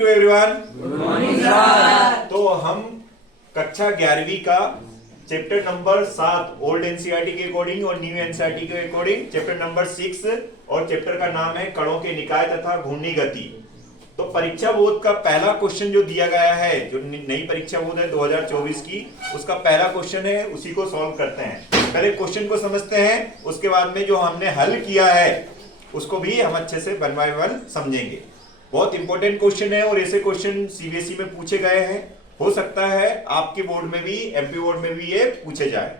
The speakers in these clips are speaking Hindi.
To everyone. Good morning sir. तो हम कक्षा 11वीं का चैप्टर नंबर 7 ओल्ड एनसीईआरटी के अकॉर्डिंग और न्यू एनसीईआरटी के अकॉर्डिंग चैप्टर नंबर 6 और चैप्टर का नाम है कणों के निकाय तथा घूर्णी गति। तो परीक्षा बोध का पहला क्वेश्चन जो दिया गया है, जो नई परीक्षा बोध है 2024 की, उसका पहला क्वेश्चन है, उसी को सॉल्व करते हैं। पहले क्वेश्चन को समझते हैं, उसके बाद में जो हमने हल किया है उसको भी हम अच्छे से वन बाय वन समझेंगे। बहुत इंपॉर्टेंट क्वेश्चन है और ऐसे क्वेश्चन सीबीएसई में पूछे गए हैं। हो सकता है आपके बोर्ड में भी, एमपी बोर्ड में भी ये पूछे जाए।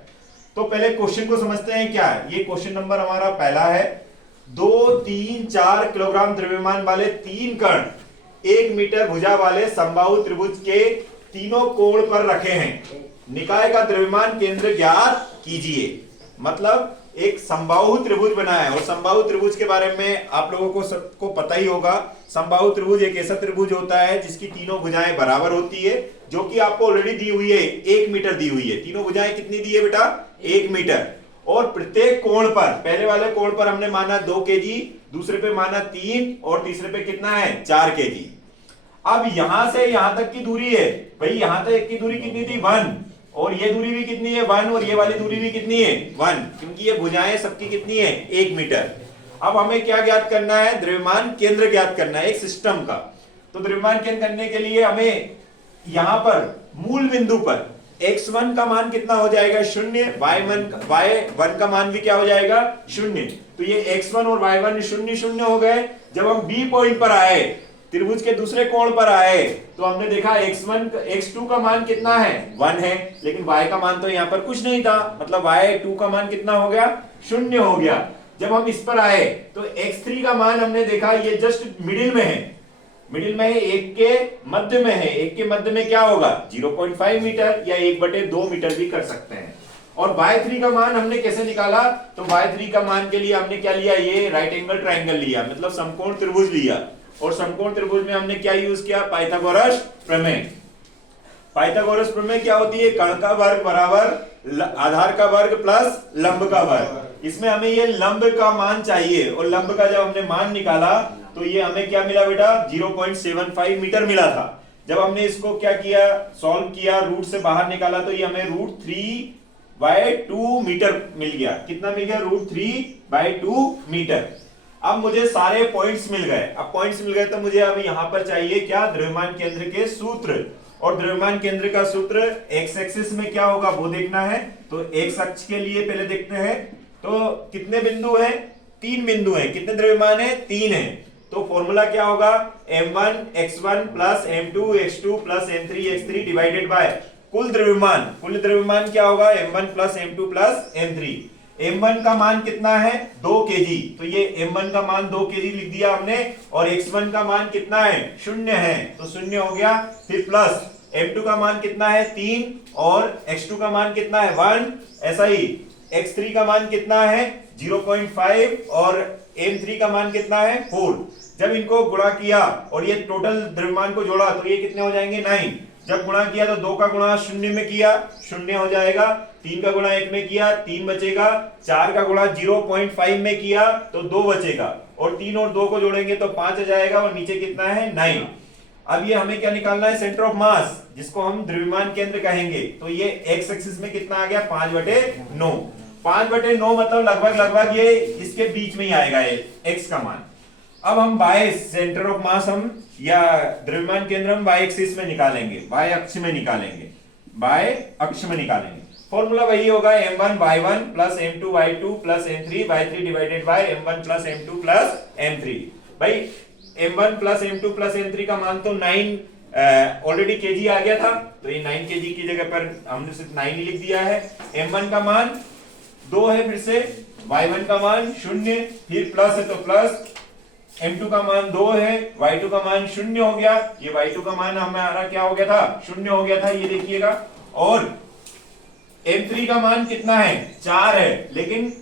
तो पहले क्वेश्चन को समझते हैं। क्या ये क्वेश्चन नंबर हमारा पहला है। 2, 3, 4 किलोग्राम द्रव्यमान वाले 3 कण 1 मीटर भुजा वाले समबाहु त्रिभुज के तीनों कोण पर रखे हैं। निकाय का द्रव्यमान केंद्र ज्ञात कीजिए। मतलब एक समबाहु त्रिभुज बना है और समबाहु त्रिभुज के बारे में आप लोगों को सबको पता ही होगा। समबाहु त्रिभुज एक ऐसा त्रिभुज होता है जिसकी तीनों भुजाएं बराबर होती है, जो कि आपको ऑलरेडी दी हुई है, 1 मीटर दी हुई है। तीनों भुजाएं कितनी दी है बेटा? 1 मीटर। और प्रत्येक कोण पर, पहले वाले कोण पर हमने माना 2 केजी, दूसरे पे माना 3 और तीसरे पे कितना है? 4 केजी। अब यहां से यहां तक की दूरी है भाई, यहां तक की दूरी कितनी थी? 1। और ये दूरी भी कितनी है? 1। और ये वाली दूरी भी कितनी है? 1, क्योंकि ये भुजाएं सबकी कितनी है? 1 मीटर। अब हमें क्या ज्ञात करना है? द्रव्यमान केंद्र ज्ञात करना है एक सिस्टम का। तो द्रव्यमान केंद्र करने के लिए हमें यहां पर मूल बिंदु पर x1 का मान कितना हो जाएगा? 0। y1 का मान भी क्या हो जाएगा? 0। तो ये x1 और y1 0 0 हो गए। जब हम B पॉइंट पर आए, त्रिभुज के दूसरे कोण पर आए, तो हमने देखा x2 का मान कितना है? 1 है। लेकिन y का मान तो यहाँ पर कुछ नहीं था, मतलब y2 का मान कितना हो गया? 0 हो गया। जब हम इस पर आए तो x3 का मान हमने देखा, ये जस्ट मिडिल में है, मिडिल में है, एक के मध्य में है। एक के मध्य में क्या होगा? 0.5 मीटर या 1/2 मीटर भी कर सकते हैं। और y3 का मान हमने कैसे निकाला? तो y3 का मान के लिए हमने क्या लिया? ये राइट एंगल ट्राइंगल लिया, मतलब समकोण त्रिभुज लिया। और समकोण त्रिभुज में हमने क्या यूज किया? पाइथागोरस प्रमेय। पाइथागोरस प्रमेय क्या होती है? कण का वर्ग बराबर आधार का वर्ग प्लस लंब का वर्ग। इसमें हमें ये लंब का मान चाहिए और लंब का जब हमने मान निकाला तो ये हमें क्या मिला बेटा? 0.75 मीटर मिला था। जब हमने इसको क्या किया? सॉल्व किया, रूट से बाहर निकाला, तो ये हमें √3/2 मीटर मिल गया। कितना मिल गया? √3/2 मीटर। अब मुझे सारे पॉइंट्स मिल गए। अब पॉइंट्स मिल गए तो मुझे अब यहां पर चाहिए क्या? द्रव्यमान केंद्र के सूत्र। और द्रव्यमान केंद्र का सूत्र एक्स एक्सिस में क्या होगा वो देखना है। तो एक्स अक्ष के लिए पहले देखते हैं। तो कितने बिंदु हैं? 3 बिंदु हैं। कितने द्रव्यमान है? 3 है। तो फॉर्मूला क्या होगा? m1 x1 plus m2 x2 plus m3 x3 divided by कुल द्रव्यमान। कुल द्रव्यमान क्या होगा? m1 plus m2 plus m3। m1 का मान कितना है? 2 केजी। तो ये m1 का मान 2 केजी लिख दिया हमने। और x1 का मान कितना है? 0 है, तो 0 हो गया। फिर प्लस m2 का मान कितना है? 3 और x2 का मान कितना है? 1। ऐसा ही x3 का मान कितना है? 0.5 और m3 का मान कितना है? 4। जब इनको गुणा किया और ये टोटल द्रव्यमान को जोड़ा तो ये कितने हो जाएंगे? 9। जब गुणा किया तो 2 का गुणा 0 में किया, 0 हो जाएगा। 3 का गुणा 1 में किया, 3 बचेगा। 4 का गुणा 0.5 में किया तो 2 बचेगा। और 3 और 2 को जोड़ेंगे तो 5 आ जाएगा। और नीचे कितना है? 9। अब ये हमें क्या निकालना है? सेंटर ऑफ मास, जिसको हम द्रव्यमान केंद्र कहेंगे। तो ये एक्स एक्सिस में कितना आ गया? 5/9। 5/9 मतलब लगभग ये इसके बीच में ही आएगा एक्स का मान। अब हम बाय सेंटर ऑफ मास हम या द्रव्यमान केंद्र हम बाय एक्सिस में निकालेंगे, बाय अक्ष में निकालेंगे, बाय अक्ष में निकालेंगे। फॉर्मूला वही होगा m1 y1 plus m2 y2 plus m3 y3 divided by m1 plus m2 plus m3। भाई m1 plus m2 plus m3 का मान तो 9 ऑलरेडी केजी आ गया था, तो ये 9 केजी की जगह पर हमने सिर्फ 9 ही लिख दिया है। m1 का मान 2 है, फिर से y1 का मान 0, फिर प्लस है तो प्लस, m2 का मान 2 है, y2 का मान 0 हो गया। ये y2 का मान हमारा क्या हो गया था? 0 हो गया था, ये देखिएगा। और m3 का मान कितना है? 4 है। लेकिन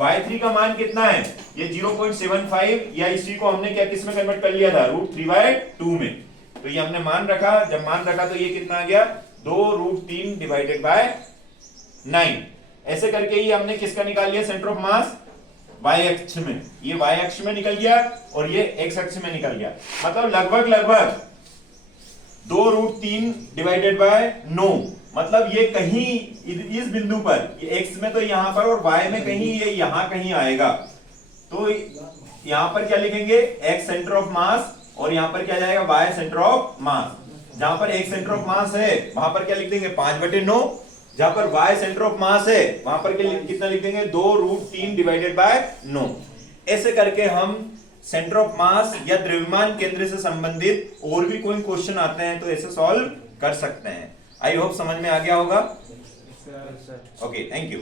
y3 का मान कितना है? ये 0.75, या इसी को हमने क्या किस में कन्वर्ट कर लिया था? √3/2 में। तो ये हमने मान रखा। जब मान रखा तो ये कितना आ गया? 2√3 डिवाइडेड बाय 9। ऐसे करके ये हमने किसका निकाल लिया? सेंटर ऑफ मास वाई अक्ष में। ये वाई अक्ष में निकल गया और ये एक्स अक्ष में निकल गया। मतलब लगभग 2√3 डिवाइडेड बाय 9, मतलब ये कहीं इस बिंदु पर, x में तो यहां पर और y में कहीं ये यहां कहीं आएगा। तो यहां पर क्या लिखेंगे, x सेंटर ऑफ मास, और यहां पर क्या जाएगा, y सेंटर ऑफ मास। जहां पर x सेंटर ऑफ मास है वहां पर क्या लिख देंगे, 5/9। जहां पर y सेंटर ऑफ मास है वहां पर कितना लिख देंगे, 2√3 डिवाइडेड बाय 9। ऐसे करके हम सेंटर ऑफ मास या द्रव्यमान केंद्र से संबंधित और भी कोई क्वेश्चन आते हैं तो ऐसे सॉल्व कर सकते हैं। आई होप समझ में आ गया होगा। Okay, thank you.